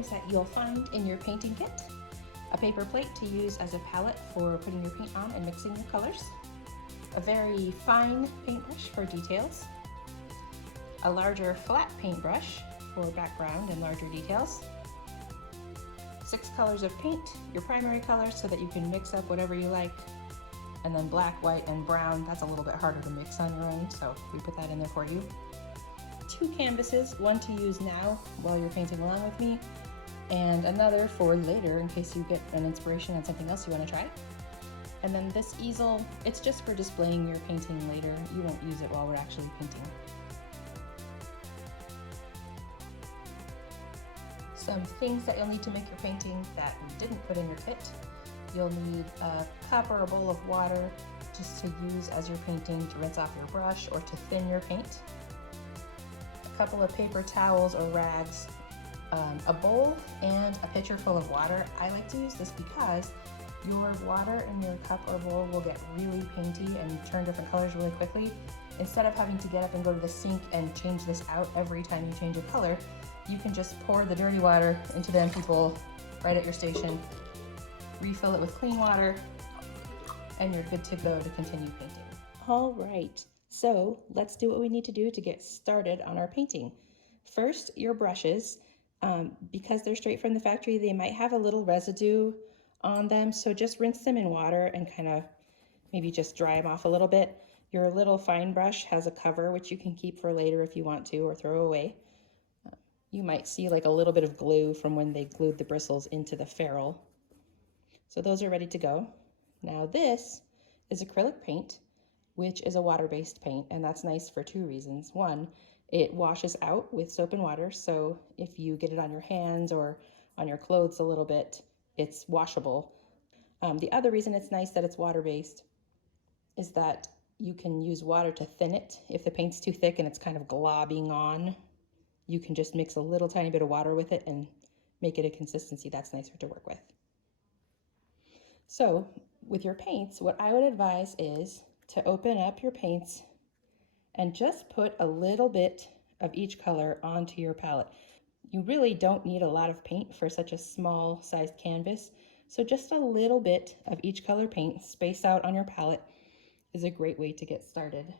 items that you'll find in your painting kit: a paper plate to use as a palette for putting your paint on and mixing your colors, a very fine paintbrush for details, a larger flat paintbrush for background and larger details, 6 colors of paint, your primary colors so that you can mix up whatever you like, and then black, white, and brown. That's a little bit harder to mix on your own, so we put that in there for you. 2 canvases, one to use now while you're painting along with me, and another for later in case you get an inspiration on something else you want to try. And then this easel, it's just for displaying your painting later. You won't use it while we're actually painting. Some things that you'll need to make your painting that we didn't put in your kit: you'll need a cup or a bowl of water just to use as you're painting to rinse off your brush or to thin your paint, a couple of paper towels or rags, a bowl, and a pitcher full of water. I like to use this because your water in your cup or bowl will get really painty and turn different colors really quickly. Instead of having to get up and go to the sink and change this out every time you change a color, you can just pour the dirty water into the empty bowl right at your station, refill it with clean water, and you're good to go to continue painting. All right, so let's do what we need to do to get started on our painting. First, your brushes, because they're straight from the factory, they might have a little residue on them, so just rinse them in water and kind of maybe just dry them off a little bit. Your little fine brush has a cover which you can keep for later if you want to, or throw away. You might see like a little bit of glue from when they glued the bristles into the ferrule. So those are ready to go. Now this is acrylic paint, which is a water-based paint, and that's nice for 2 reasons. One, it washes out with soap and water, so if you get it on your hands or on your clothes a little bit, it's washable. The other reason it's nice that it's water-based is that you can use water to thin it. If the paint's too thick and it's kind of globbing on, you can just mix a little tiny bit of water with it and make it a consistency that's nicer to work with. So with your paints, what I would advise is to open up your paints and just put a little bit of each color onto your palette. You really don't need a lot of paint for such a small sized canvas, so just a little bit of each color paint spaced out on your palette is a great way to get started.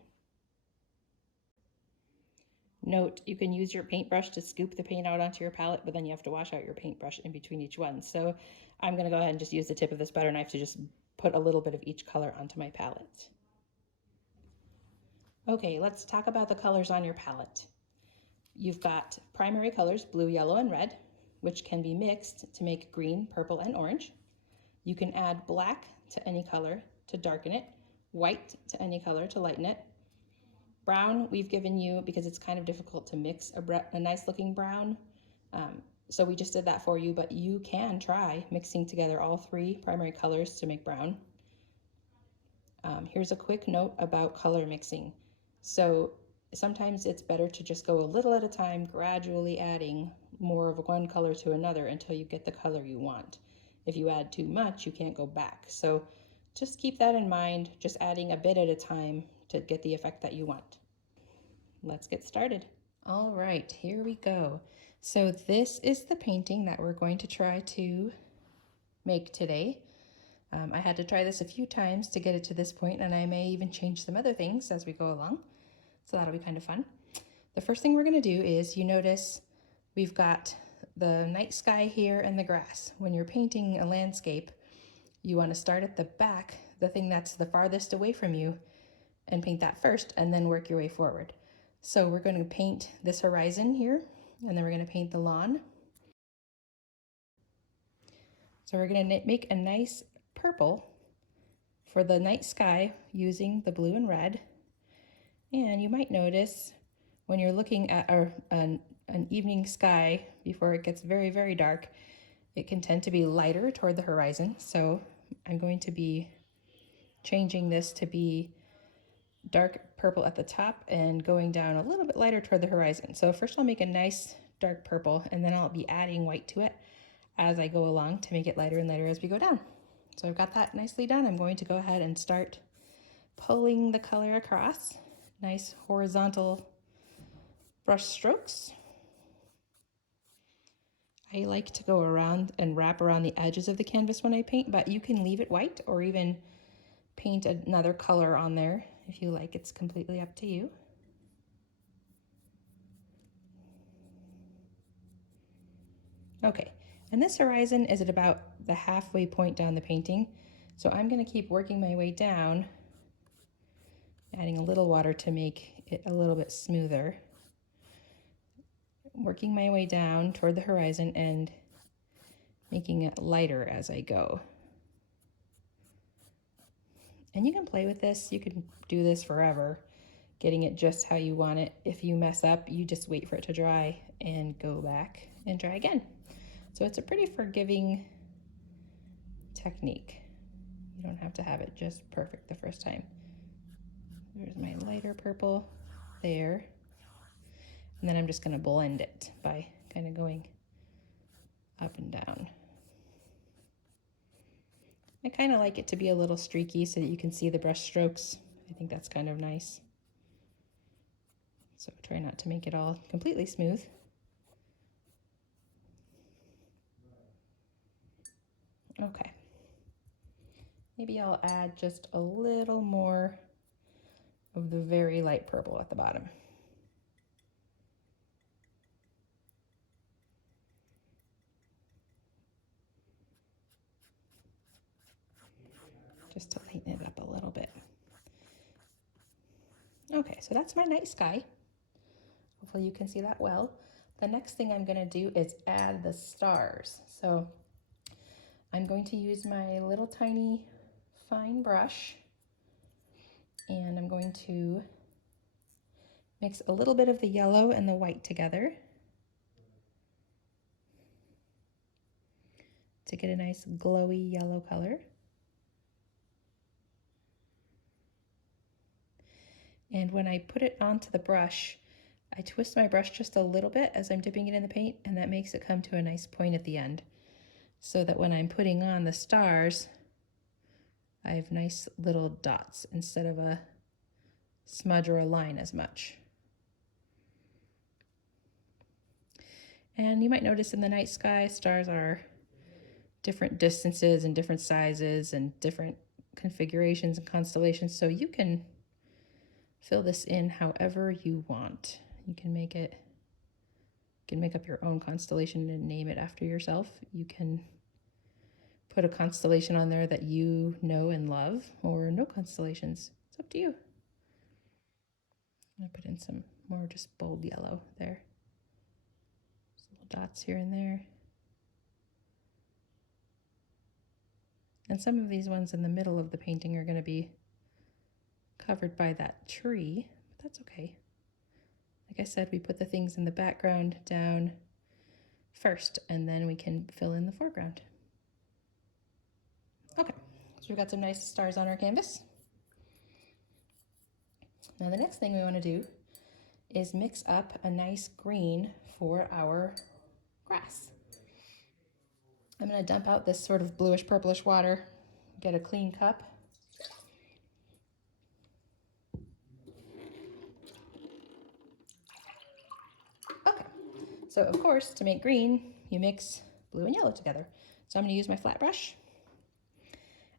Note, you can use your paintbrush to scoop the paint out onto your palette, but then you have to wash out your paintbrush in between each one. So I'm going to go ahead and just use the tip of this butter knife to just put a little bit of each color onto my palette. Okay, let's talk about the colors on your palette. You've got primary colors, blue, yellow, and red, which can be mixed to make green, purple, and orange. You can add black to any color to darken it, white to any color to lighten it. Brown we've given you because it's kind of difficult to mix a nice looking brown. So we just did that for you, but you can try mixing together all 3 primary colors to make brown. Here's a quick note about color mixing. So sometimes it's better to just go a little at a time, gradually adding more of one color to another until you get the color you want. If you add too much, you can't go back. So just keep that in mind, just adding a bit at a time to get the effect that you want. Let's get started. All right, here we go. So this is the painting that we're going to try to make today. I had to try this a few times to get it to this point, and I may even change some other things as we go along. So that'll be kind of fun. The first thing we're going to do is, you notice we've got the night sky here and the grass. When you're painting a landscape, you want to start at the back, the thing that's the farthest away from you, and paint that first and then work your way forward. So we're going to paint this horizon here, and then we're going to paint the lawn. So we're going to make a nice purple for the night sky using the blue and red. And you might notice when you're looking at an evening sky before it gets very, very dark, it can tend to be lighter toward the horizon. So I'm going to be changing this to be dark purple at the top and going down a little bit lighter toward the horizon. So first I'll make a nice dark purple, and then I'll be adding white to it as I go along to make it lighter and lighter as we go down. So I've got that nicely done. I'm going to go ahead and start pulling the color across. Nice horizontal brush strokes. I like to go around and wrap around the edges of the canvas when I paint, but you can leave it white or even paint another color on there if you like. It's completely up to you. Okay, and this horizon is at about the halfway point down the painting. So I'm going to keep working my way down, adding a little water to make it a little bit smoother. Working my way down toward the horizon and making it lighter as I go. And you can play with this. You can do this forever, getting it just how you want it. If you mess up, you just wait for it to dry and go back and try again. So it's a pretty forgiving technique. You don't have to have it just perfect the first time. There's my lighter purple there. And then I'm just going to blend it by kind of going up and down. I kind of like it to be a little streaky so that you can see the brush strokes. I think that's kind of nice. So try not to make it all completely smooth. Okay. Maybe I'll add just a little more of the very light purple at the bottom. Just to lighten it up a little bit. Okay, so that's my night sky. Hopefully you can see that well. The next thing I'm gonna do is add the stars. So I'm going to use my little tiny fine brush and I'm going to mix a little bit of the yellow and the white together to get a nice glowy yellow color. And when I put it onto the brush, I twist my brush just a little bit as I'm dipping it in the paint, and that makes it come to a nice point at the end. So that when I'm putting on the stars, I have nice little dots instead of a smudge or a line as much. And you might notice in the night sky, stars are different distances and different sizes and different configurations and constellations, so you can fill this in however you want. You can make up your own constellation and name it after yourself. You can put a constellation on there that you know and love, or no constellations. It's up to you. I'm gonna put in some more just bold yellow there. Just little dots here and there. And some of these ones in the middle of the painting are gonna be covered by that tree, but that's okay. Like I said, we put the things in the background down first, and then we can fill in the foreground. Okay, so we've got some nice stars on our canvas. Now the next thing we want to do is mix up a nice green for our grass. I'm going to dump out this sort of bluish purplish water, get a clean cup. Okay, so of course to make green, you mix blue and yellow together. So I'm going to use my flat brush.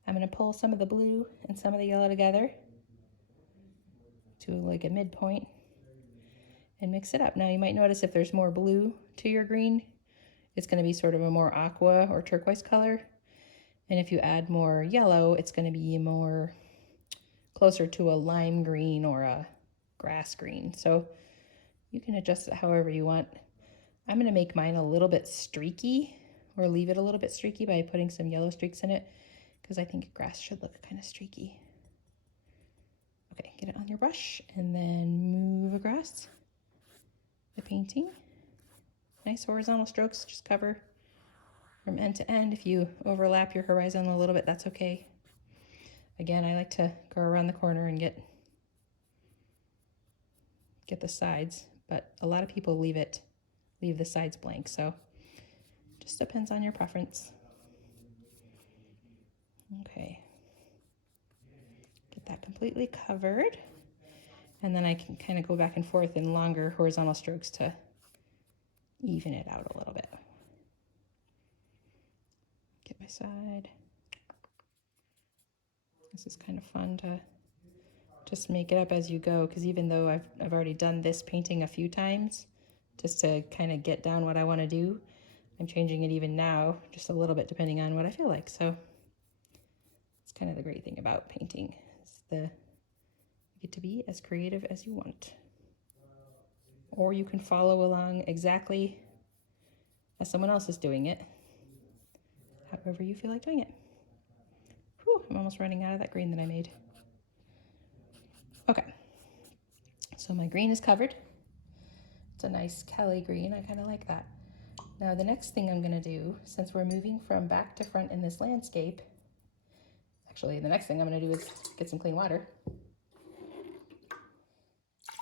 I'm going to pull some of the blue and some of the yellow together to like a midpoint and mix it up. Now you might notice if there's more blue to your green, it's going to be sort of a more aqua or turquoise color. And if you add more yellow, it's going to be more closer to a lime green or a grass green. So you can adjust it however you want. I'm going to make mine a little bit streaky, or leave it a little bit streaky by putting some yellow streaks in it, because I think grass should look kind of streaky. Okay, get it on your brush and then move across the painting. Nice horizontal strokes, just cover from end to end. If you overlap your horizon a little bit, that's okay. Again, I like to go around the corner and get the sides, but a lot of people leave the sides blank, so just depends on your preference. Okay, get that completely covered, and then I can kind of go back and forth in longer horizontal strokes to even it out a little bit. side. This is kind of fun to just make it up as you go, because even though I've already done this painting a few times, just to kind of get down what I want to do, I'm changing it even now, just a little bit depending on what I feel like. So it's kind of the great thing about painting, is you get to be as creative as you want. Or you can follow along exactly as someone else is doing it, however you feel like doing it. Whew, I'm almost running out of that green that I made. Okay, so my green is covered. It's a nice Kelly green, I kind of like that. Now the next thing I'm gonna do, since we're moving from back to front in this landscape, actually the next thing I'm gonna do is get some clean water.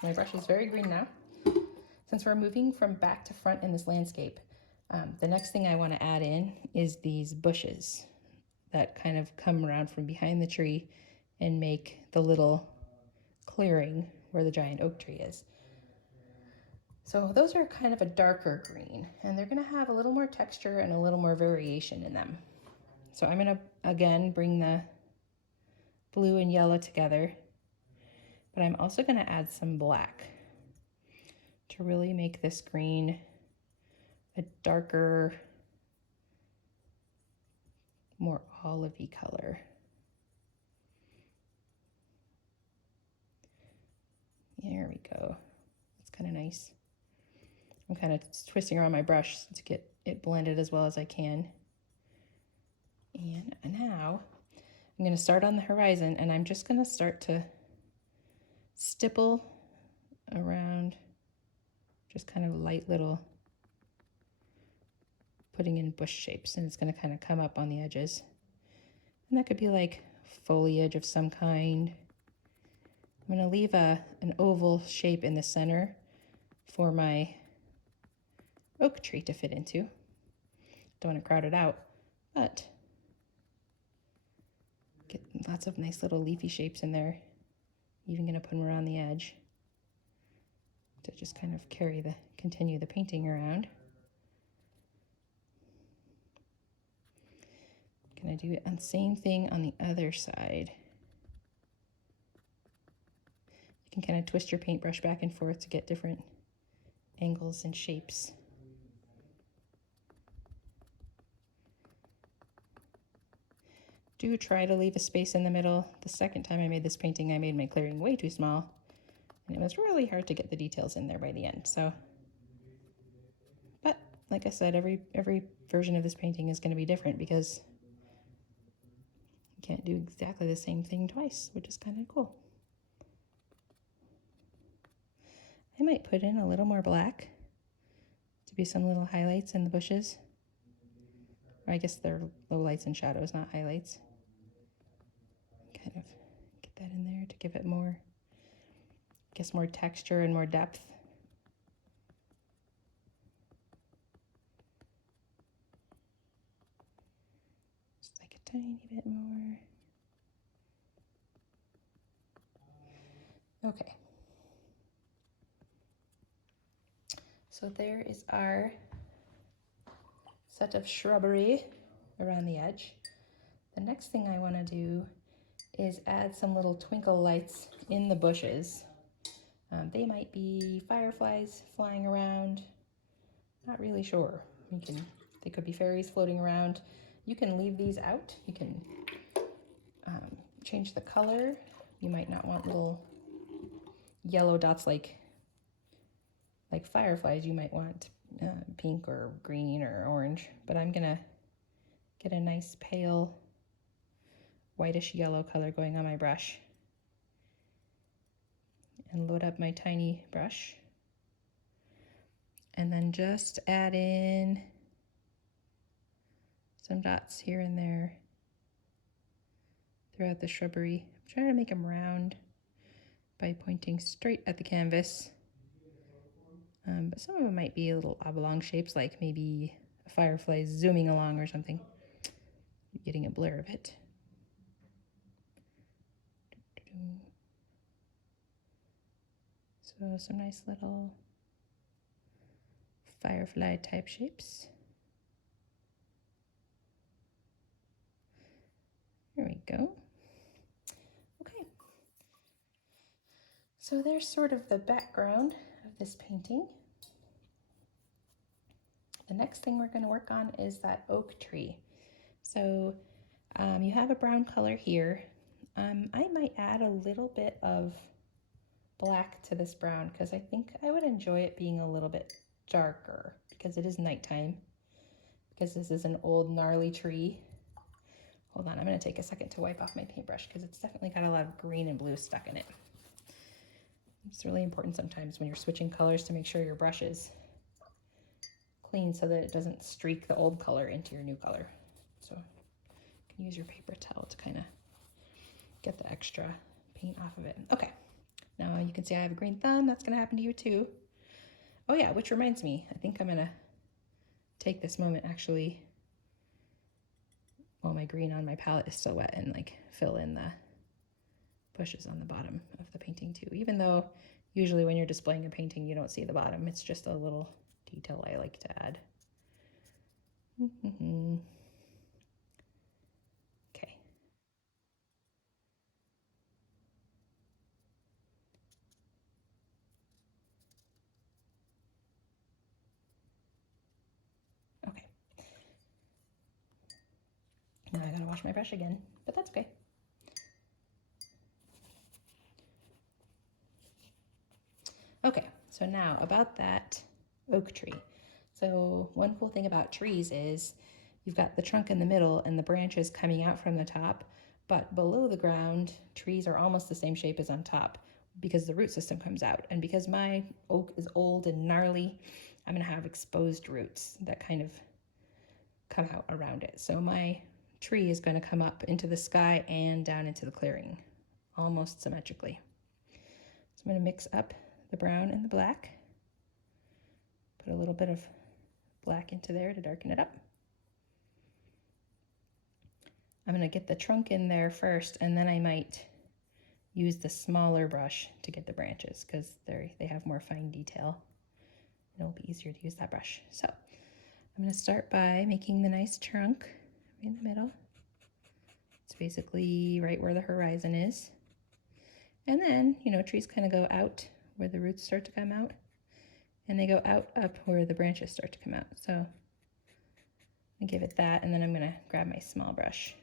My brush is very green now. Since we're moving from back to front in this landscape, the next thing I want to add in is these bushes that kind of come around from behind the tree and make the little clearing where the giant oak tree is. So those are kind of a darker green, and they're going to have a little more texture and a little more variation in them. So I'm going to, again, bring the blue and yellow together, but I'm also going to add some black to really make this green a darker, more olivey color. There we go. It's kind of nice. I'm kind of twisting around my brush to get it blended as well as I can. And now I'm going to start on the horizon, and I'm just going to start to stipple around, just kind of light little, putting in bush shapes, and it's going to kind of come up on the edges. And that could be like foliage of some kind. I'm going to leave an oval shape in the center for my oak tree to fit into. Don't want to crowd it out, but get lots of nice little leafy shapes in there. Even going to put them around the edge to just kind of continue the painting around. Gonna do the same thing on the other side. You can kind of twist your paintbrush back and forth to get different angles and shapes. Do try to leave a space in the middle. The second time I made this painting, I made my clearing way too small, and it was really hard to get the details in there by the end. So, but like I said, every version of this painting is going to be different, because you can't do exactly the same thing twice, which is kind of cool. I might put in a little more black to be some little highlights in the bushes. Or I guess they're low lights and shadows, not highlights. Kind of get that in there to give it more, I guess, more texture and more depth. Just like a tiny bit more. Okay. So there is our set of shrubbery around the edge. The next thing I want to do is add some little twinkle lights in the bushes. They might be fireflies flying around, not really sure. They could be fairies floating around. You can leave these out. You can change the color. You might not want little yellow dots like fireflies. You might want pink or green or orange, but I'm gonna get a nice pale whitish yellow color going on my brush and load up my tiny brush, and then just add in some dots here and there throughout the shrubbery. I'm trying to make them round by pointing straight at the canvas, but some of them might be little oblong shapes, like maybe a firefly zooming along or something. You're getting a blur of it. So some nice little firefly type shapes. go. Okay. So there's sort of the background of this painting. The next thing we're going to work on is that oak tree. So you have a brown color here. I might add a little bit of black to this brown because I think I would enjoy it being a little bit darker because it is nighttime, because this is an old gnarly tree. Hold on, I'm going to take a second to wipe off my paintbrush because it's definitely got a lot of green and blue stuck in it. It's really important sometimes when you're switching colors to make sure your brush is clean so that it doesn't streak the old color into your new color. So you can use your paper towel to kind of get the extra paint off of it. Okay, now you can see I have a green thumb. That's going to happen to you too. Oh yeah, which reminds me, I think I'm going to take this moment actually while my green on my palette is still wet and like fill in the bushes on the bottom of the painting too. Even though usually when you're displaying a painting you don't see the bottom, it's just a little detail I like to add. Okay. Okay. Now I gotta wash my brush again, but that's okay. Okay, so now about that oak tree. So one cool thing about trees is you've got the trunk in the middle and the branches coming out from the top, but below the ground, trees are almost the same shape as on top because the root system comes out. And because my oak is old and gnarly, I'm gonna have exposed roots that kind of come out around it. So my tree is gonna come up into the sky and down into the clearing, almost symmetrically. So I'm gonna mix up the brown and the black. Put a little bit of black into there to darken it up. I'm going to get the trunk in there first, and then I might use the smaller brush to get the branches because they have more fine detail. It'll be easier to use that brush. So I'm going to start by making the nice trunk right in the middle. It's basically right where the horizon is. And then, you know, trees kind of go out where the roots start to come out, and they go out up where the branches start to come out. So I give it that, and then I'm gonna grab my small brush.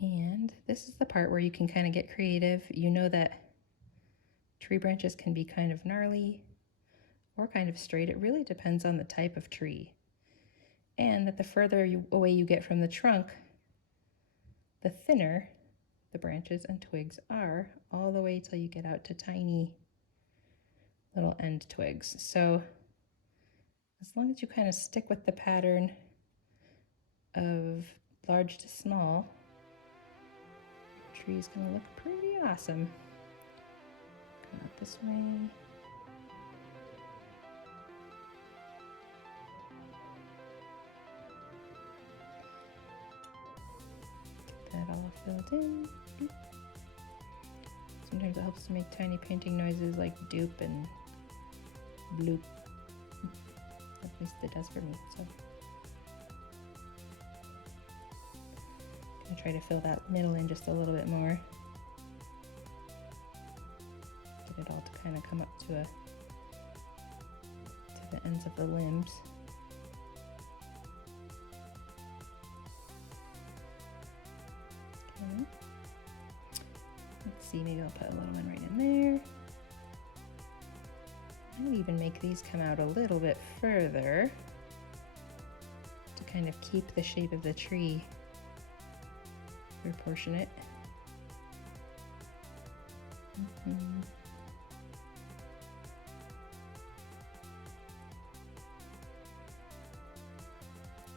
And this is the part where you can kind of get creative. You know that tree branches can be kind of gnarly or kind of straight. It really depends on the type of tree. And that the further away you get from the trunk, the thinner the branches and twigs are, all the way till you get out to tiny little end twigs. So as long as you kind of stick with the pattern of large to small, your tree is going to look pretty awesome. Come out this way. Get that all filled in. Sometimes it helps to make tiny painting noises like doop and bloop. At least it does for me. So I'm gonna try to fill that middle in just a little bit more. Get it all to kind of come up to the ends of the limbs. Okay. Let's see, maybe I'll put a little one right in there. I would even make these come out a little bit further to kind of keep the shape of the tree proportionate.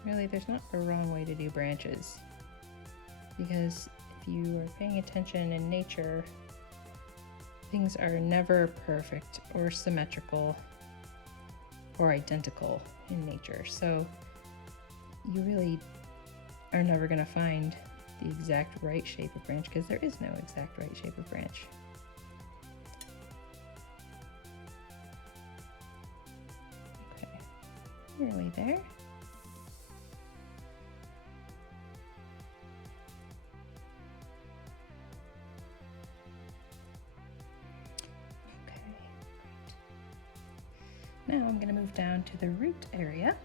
Really, there's not a wrong way to do branches, because if you are paying attention in nature, things are never perfect or symmetrical or identical in nature. So you really are never going to find the exact right shape of branch, because there is no exact right shape of branch. Okay, nearly there. move down to the root area.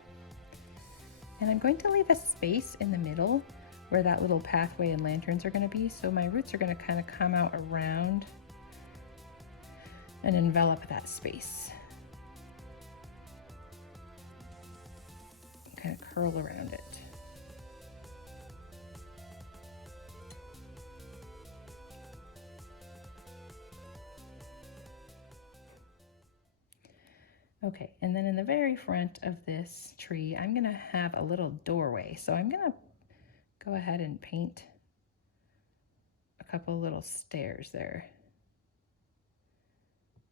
And I'm going to leave a space in the middle where that little pathway and lanterns are going to be. So my roots are going to kind of come out around and envelop that space. Kind of curl around it. Okay, and then in the very front of this tree, I'm gonna have a little doorway. So I'm gonna go ahead and paint a couple little stairs there,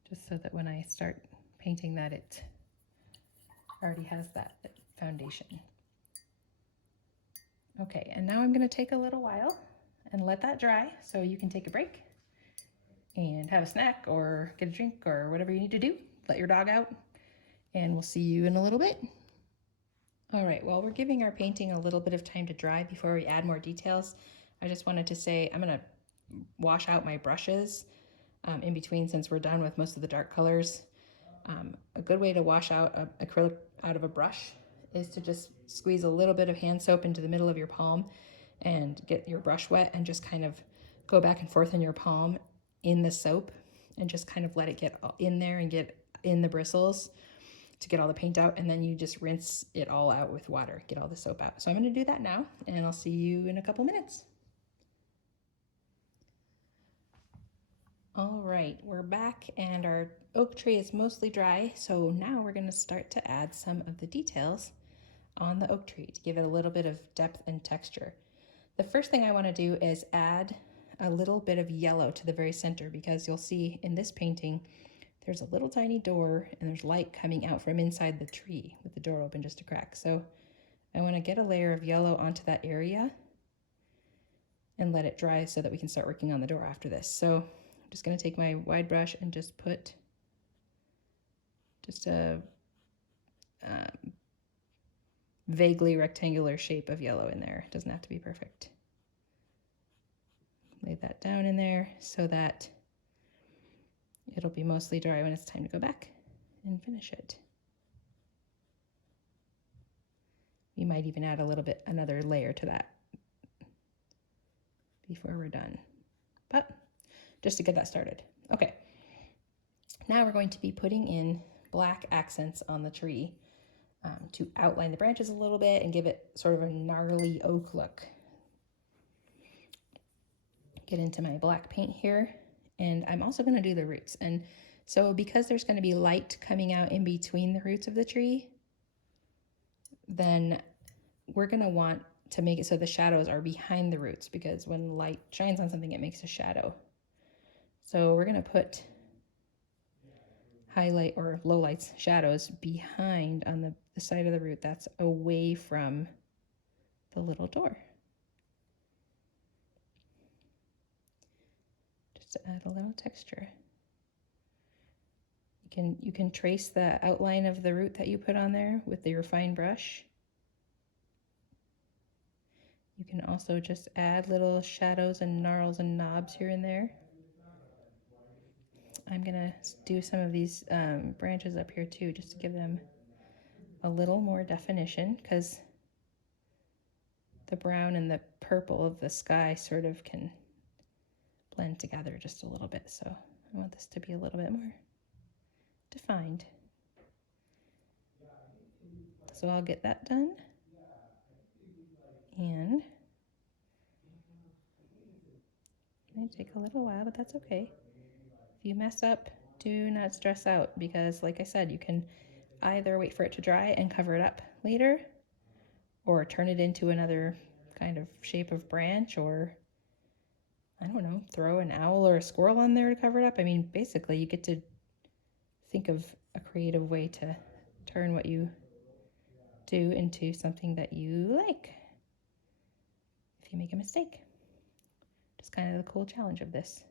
just so that when I start painting that, it already has that foundation. Okay, and now I'm gonna take a little while and let that dry so you can take a break and have a snack or get a drink or whatever you need to do. Let your dog out, and we'll see you in a little bit. All right, well, we're giving our painting a little bit of time to dry before we add more details. I just wanted to say I'm gonna wash out my brushes in between since we're done with most of the dark colors. A good way to wash out acrylic out of a brush is to just squeeze a little bit of hand soap into the middle of your palm and get your brush wet and just kind of go back and forth in your palm in the soap and just kind of let it get in there and get in the bristles to get all the paint out, and then you just rinse it all out with water, get all the soap out. So I'm going to do that now, and I'll see you in a couple minutes. All right, we're back and our oak tree is mostly dry, so now we're going to start to add some of the details on the oak tree to give it a little bit of depth and texture. The first thing I want to do is add a little bit of yellow to the very center, because you'll see in this painting there's a little tiny door and there's light coming out from inside the tree with the door open just a crack. So I want to get a layer of yellow onto that area and let it dry so that we can start working on the door after this. So I'm just going to take my wide brush and just put just a vaguely rectangular shape of yellow in there. It doesn't have to be perfect. Lay that down in there so that it'll be mostly dry when it's time to go back and finish it. We might even add a little bit, another layer to that before we're done, but just to get that started. Okay, now we're going to be putting in black accents on the tree to outline the branches a little bit and give it sort of a gnarly oak look. Get into my black paint here, and I'm also going to do the roots. And so because there's going to be light coming out in between the roots of the tree, then we're going to want to make it so the shadows are behind the roots, because when light shines on something, it makes a shadow. So we're going to put highlight or lowlights, shadows behind on the side of the root that's away from the little door. Just to add a little texture. You can trace the outline of the root that you put on there with the refined brush. You can also just add little shadows and gnarls and knobs here and there. I'm gonna do some of these branches up here too, just to give them a little more definition, because the brown and the purple of the sky sort of can blend together just a little bit. So I want this to be a little bit more defined. So I'll get that done. And it might take a little while, but that's okay. If you mess up, do not stress out, because like I said, you can either wait for it to dry and cover it up later, or turn it into another kind of shape of branch, or I don't know, throw an owl or a squirrel on there to cover it up. I mean, basically you get to think of a creative way to turn what you do into something that you like if you make a mistake. Just kind of the cool challenge of this.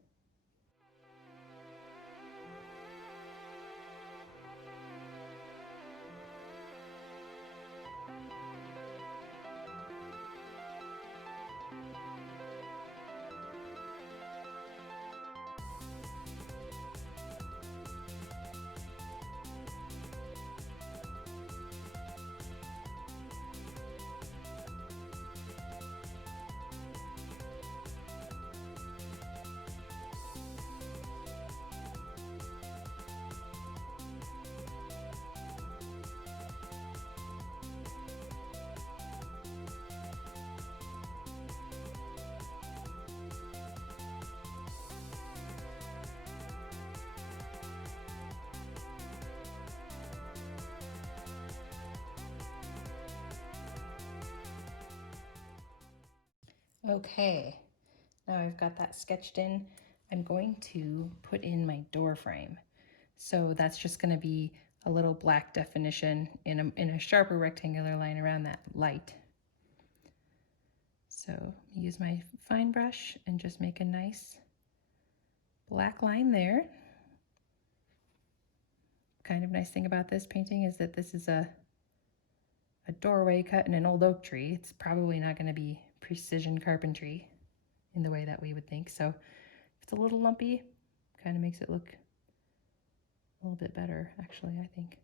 Okay, now I've got that sketched in. I'm going to put in my door frame. So that's just going to be a little black definition in a sharper rectangular line around that light. So use my fine brush and just make a nice black line there. Kind of nice thing about this painting is that this is a doorway cut in an old oak tree. It's probably not going to be precision carpentry in the way that we would think. So if it's a little lumpy, kind of makes it look a little bit better, actually, I think.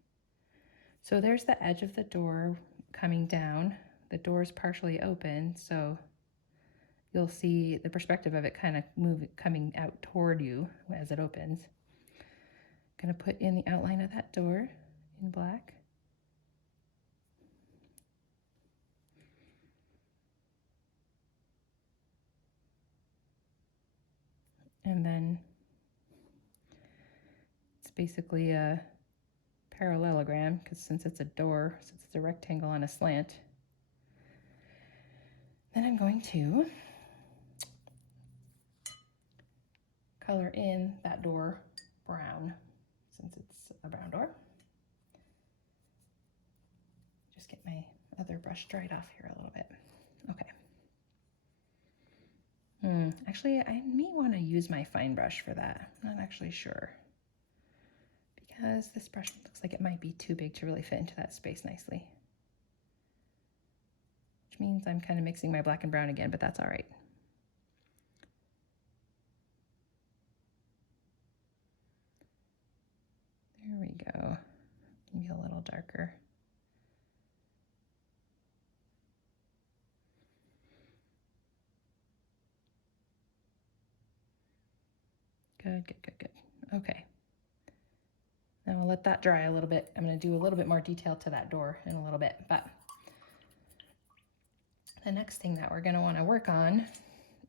So there's the edge of the door coming down. The door is partially open, so you'll see the perspective of it kind of coming out toward you as it opens. I'm going to put in the outline of that door in black. And then it's basically a parallelogram, because since it's a door, since it's a rectangle on a slant. Then I'm going to color in that door brown, since it's a brown door. Just get my other brush dried off here a little bit. Okay. Actually, I may want to use my fine brush for that. I'm not actually sure, because this brush looks like it might be too big to really fit into that space nicely. Which means I'm kind of mixing my black and brown again, but that's all right. There we go. Maybe a little darker. Good, good, good, good. Okay. Now I'll let that dry a little bit. I'm going to do a little bit more detail to that door in a little bit, but the next thing that we're going to want to work on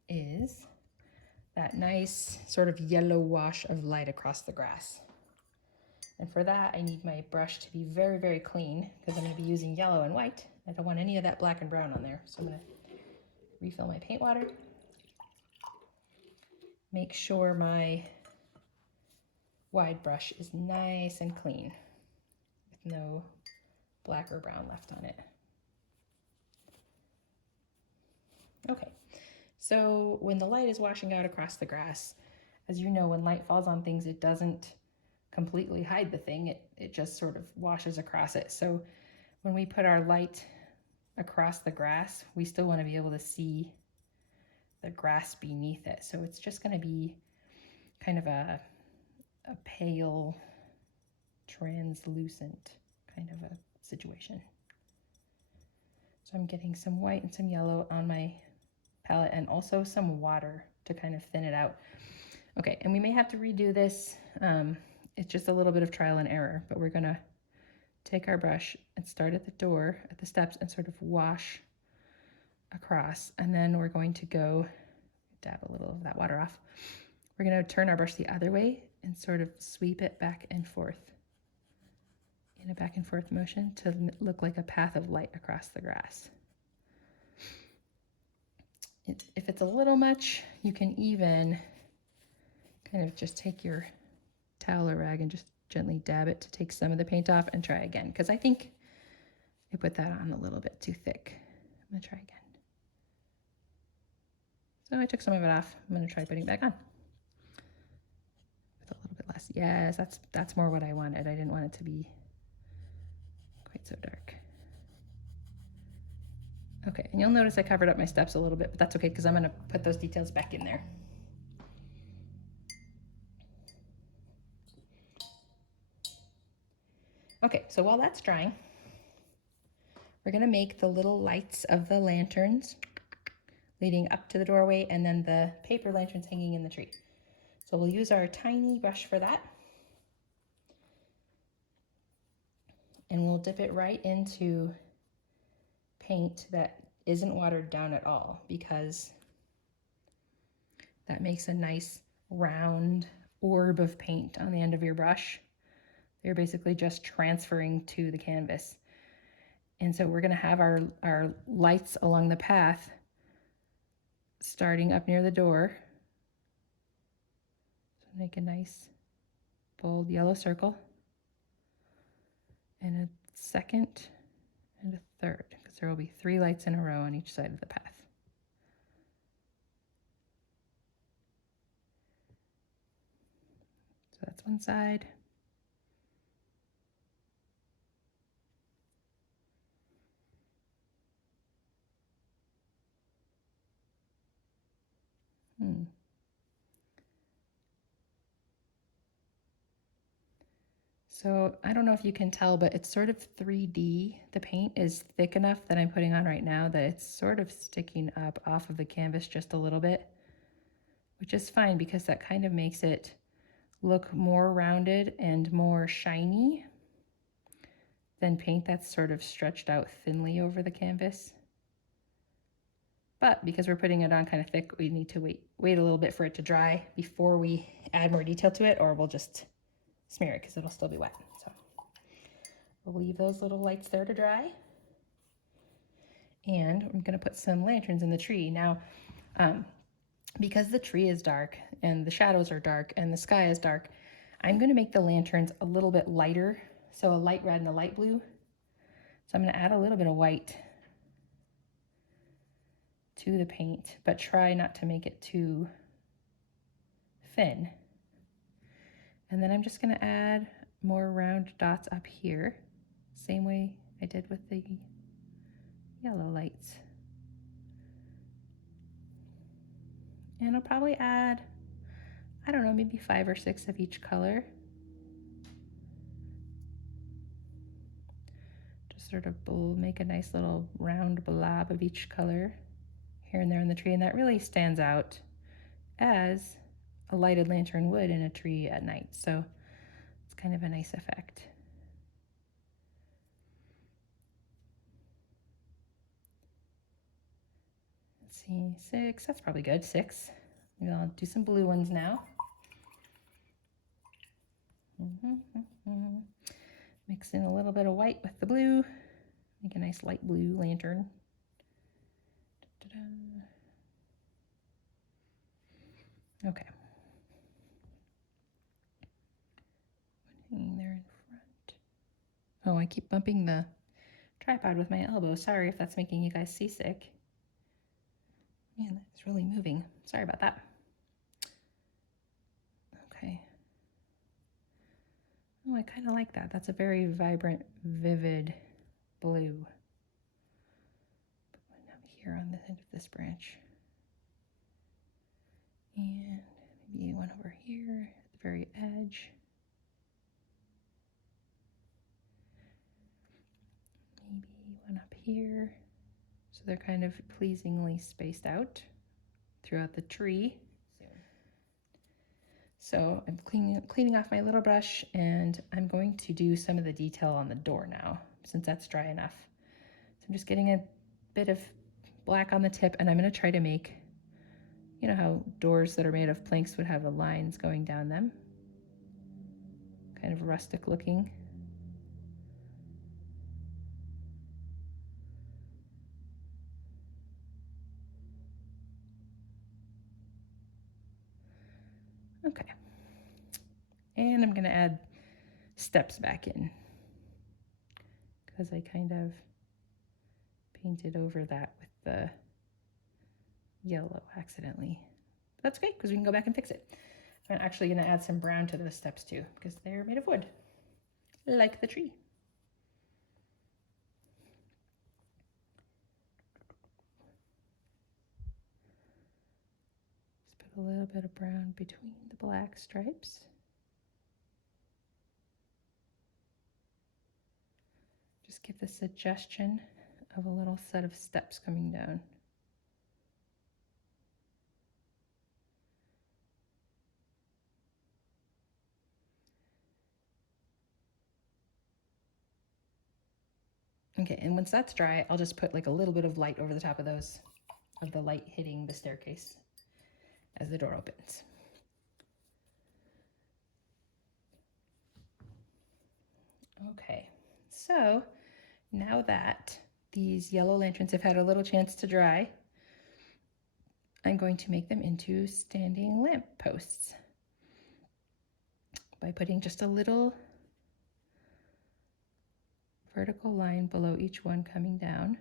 is that nice sort of yellow wash of light across the grass. And for that, I need my brush to be very, very clean, because I'm going to be using yellow and white. I don't want any of that black and brown on there. So I'm going to refill my paint water. Make sure my wide brush is nice and clean, with no black or brown left on it. Okay, so when the light is washing out across the grass, as you know, when light falls on things, it doesn't completely hide the thing, it just sort of washes across it. So when we put our light across the grass, we still want to be able to see the grass beneath it. So it's just going to be kind of a pale, translucent kind of a situation. So I'm getting some white and some yellow on my palette, and also some water to kind of thin it out. Okay, and we may have to redo this. It's just a little bit of trial and error, but we're gonna take our brush and start at the door, at the steps, and sort of wash across. And then we're going to go dab a little of that water off. We're gonna turn our brush the other way and sort of sweep it back and forth in a back and forth motion to look like a path of light across the grass. If it's a little much, you can even kind of just take your towel or rag and just gently dab it to take some of the paint off, and try again, because I think I put that on a little bit too thick. I'm gonna try again. So I took some of it off. I'm gonna try putting it back on with a little bit less. Yes, that's more what I wanted. I didn't want it to be quite so dark. Okay, and you'll notice I covered up my steps a little bit, but that's okay, because I'm gonna put those details back in there. Okay, so while that's drying, we're gonna make the little lights of the lanterns leading up to the doorway, and then the paper lanterns hanging in the tree. So we'll use our tiny brush for that. And we'll dip it right into paint that isn't watered down at all, because that makes a nice round orb of paint on the end of your brush. They're basically just transferring to the canvas. And so we're gonna have our lights along the path starting up near the door. So make a nice bold yellow circle, and a second and a third, because there will be 3 lights in a row on each side of the path. So that's one side. So I don't know if you can tell, but it's sort of 3D. The paint is thick enough that I'm putting on right now that it's sort of sticking up off of the canvas just a little bit, which is fine because that kind of makes it look more rounded and more shiny than paint that's sort of stretched out thinly over the canvas. But because we're putting it on kind of thick, we need to wait a little bit for it to dry before we add more detail to it, or we'll just smear it because it'll still be wet. So we'll leave those little lights there to dry. And I'm going to put some lanterns in the tree. Now, because the tree is dark and the shadows are dark and the sky is dark, I'm going to make the lanterns a little bit lighter. So a light red and a light blue. So I'm going to add a little bit of white to the paint, but try not to make it too thin. And then I'm just going to add more round dots up here, same way I did with the yellow lights. And I'll probably add, I don't know, maybe 5 or 6 of each color. Just sort of make a nice little round blob of each color here and there in the tree, and that really stands out as a lighted lantern would in a tree at night. So it's kind of a nice effect. Let's see, 6, that's probably good, 6. Maybe I'll do some blue ones now. Mix in a little bit of white with the blue, make a nice light blue lantern. Okay. Hanging there in front. Oh, I keep bumping the tripod with my elbow. Sorry if that's making you guys seasick. Man, that's really moving. Sorry about that. Okay. Oh, I kind of like that. That's a very vibrant, vivid blue. Put one up here on the end of this branch. And maybe one over here at the very edge. Maybe one up here. So they're kind of pleasingly spaced out throughout the tree. So I'm cleaning off my little brush, and I'm going to do some of the detail on the door now, since that's dry enough. So I'm just getting a bit of black on the tip, and I'm going to try to make, you know how doors that are made of planks would have the lines going down them, kind of rustic looking. Okay. And I'm going to add steps back in because I kind of painted over that with the yellow accidentally. That's great because we can go back and fix it. I'm actually going to add some brown to those steps too because they're made of wood, like the tree. Just put a little bit of brown between the black stripes. Just give the suggestion of a little set of steps coming down. Okay, and once that's dry, I'll just put like a little bit of light over the top of those, of the light hitting the staircase as the door opens. Okay, so now that these yellow lanterns have had a little chance to dry, I'm going to make them into standing lamp posts by putting just a little vertical line below each one coming down.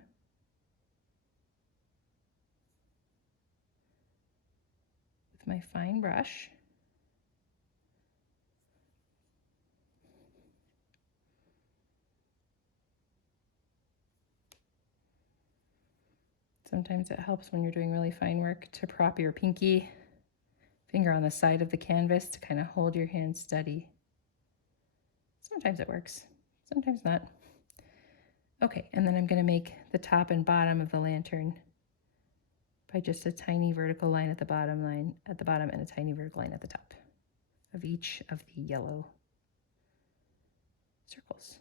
With my fine brush. Sometimes it helps when you're doing really fine work to prop your pinky finger on the side of the canvas to kind of hold your hand steady. Sometimes it works, sometimes not. Okay, and then I'm going to make the top and bottom of the lantern by just a tiny vertical line at the bottom and a tiny vertical line at the top of each of the yellow circles.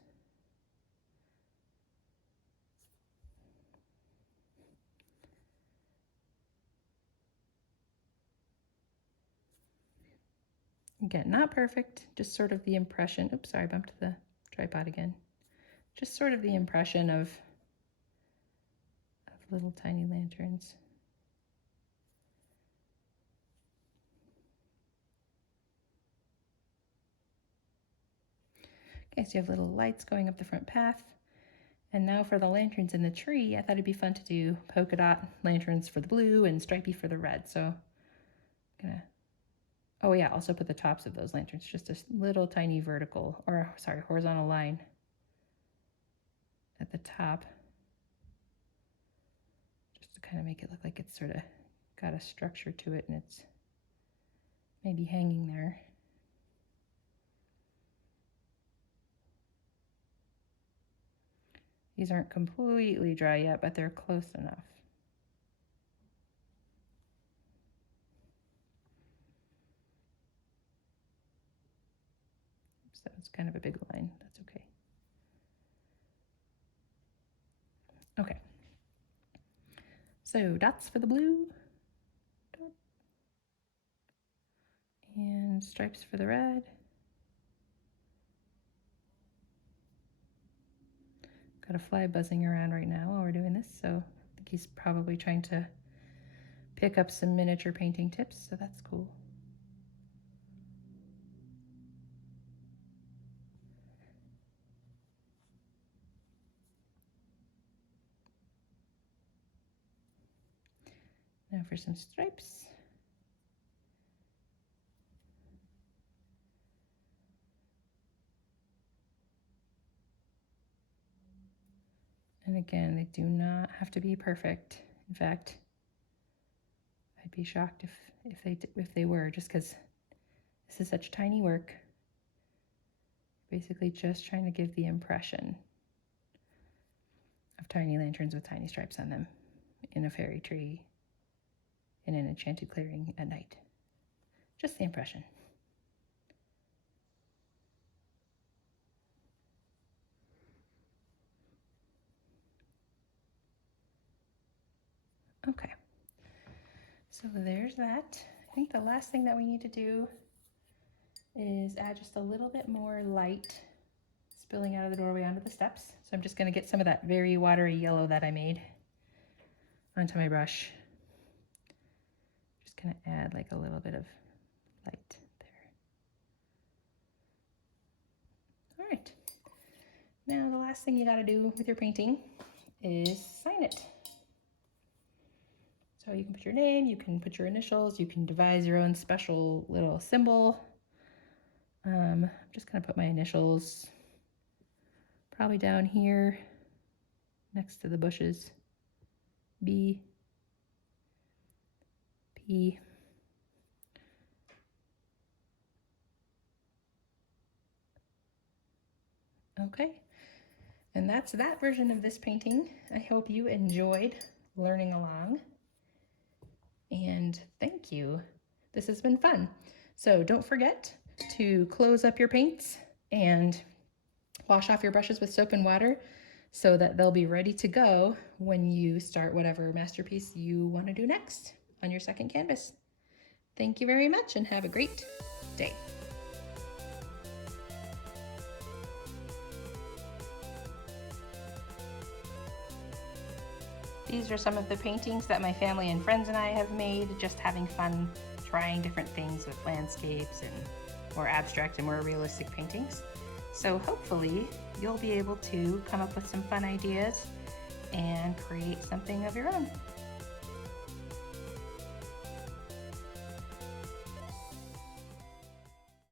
Again, not perfect, just sort of the impression. Oops, sorry, I bumped the tripod again. Just sort of the impression of little tiny lanterns. Okay, so you have little lights going up the front path. And now for the lanterns in the tree, I thought it'd be fun to do polka dot lanterns for the blue and stripey for the red. So I'm gonna, oh yeah, also put the tops of those lanterns, just a little tiny horizontal line at the top, just to kind of make it look like it's sort of got a structure to it and it's maybe hanging there. These aren't completely dry yet, but they're close enough. Oops, that was kind of a big line. That's okay. Okay. So dots for the blue. And stripes for the red. Got a fly buzzing around right now while we're doing this, so I think he's probably trying to pick up some miniature painting tips, so that's cool. Now for some stripes. And again, they do not have to be perfect. In fact, I'd be shocked if they were, just because this is such tiny work. Basically just trying to give the impression of tiny lanterns with tiny stripes on them in a fairy tree in an enchanted clearing at night. Just the impression. Okay, so there's that. I think the last thing that we need to do is add just a little bit more light spilling out of the doorway onto the steps. So I'm just going to get some of that very watery yellow that I made onto my brush. Just going to add like a little bit of light there. All right. Now the last thing you got to do with your painting is sign it. So you can put your name, you can put your initials, you can devise your own special little symbol. I'm just going to put my initials probably down here next to the bushes. B, P, okay. And that's that version of this painting. I hope you enjoyed learning along. And thank you. This has been fun. So don't forget to close up your paints and wash off your brushes with soap and water so that they'll be ready to go when you start whatever masterpiece you want to do next on your second canvas. Thank you very much and have a great day. These are some of the paintings that my family and friends and I have made, just having fun trying different things with landscapes and more abstract and more realistic paintings. So hopefully you'll be able to come up with some fun ideas and create something of your own.